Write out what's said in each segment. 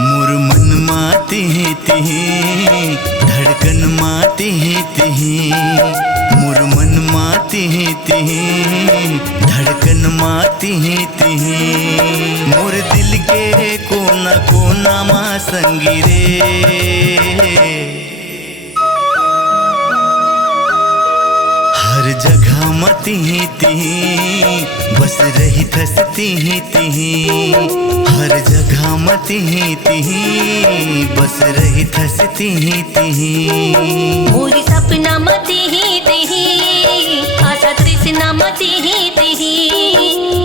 मोर मन माते तिही धड़कन माते तिही, मोर मन माते तिही धड़कन माते तिही, मोर दिल के कोना कोना मा संगी रे। हर जगह मती तिही बस रही थसती तिही, हर जगह मती तिही बस रही थसती तिही। मोरी सपना मती तिही आशा तृष्णा मती तिही,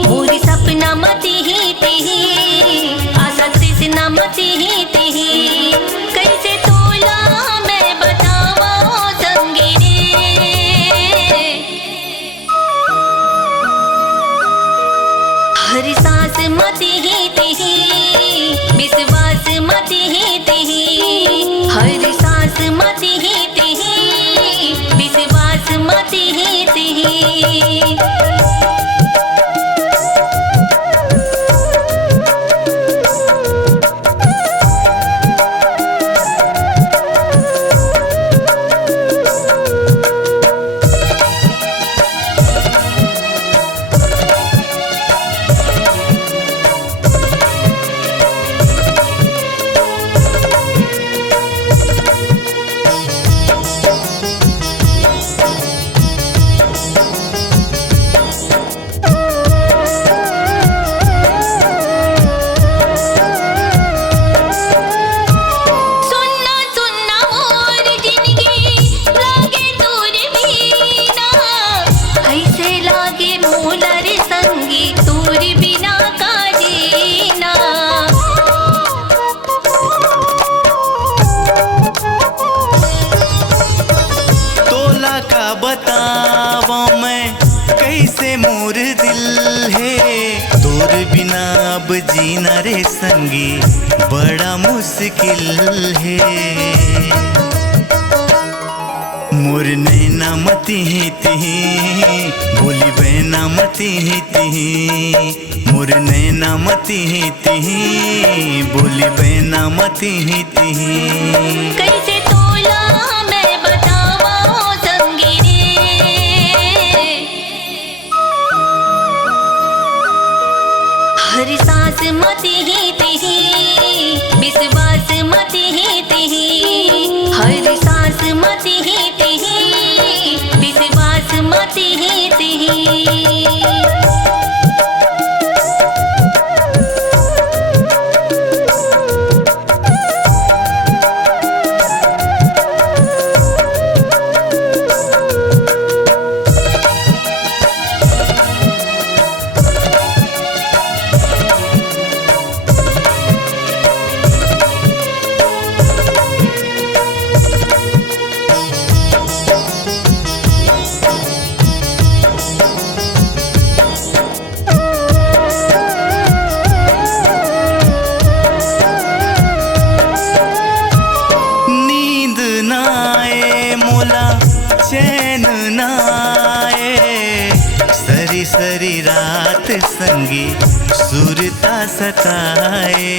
मोरी सपना मती तिही आशा तृष्णा मती तिही। कैसे तोला मैं बतावा संगी रे, हर सांस मती तिही विश्वास मती तिही, हर सांस मती तिही विश्वास मती तिही। बतावा मैं कैसे मोर दिल है, तोर बिना अब जीना रे संगी बड़ा मुश्किल है। मोर नैना मती तिही बोली बहना मती तिही, मोर नैना मती तिही बोली बहना मती तिही। कैसे तोला मैं बतावा संगी रे, हर सांस मती तिही विश्वास मती तिही, हर सांस मती तिही विश्वास मती तिही। चैन नाए सरी सरी रात संगी सुरता सताए,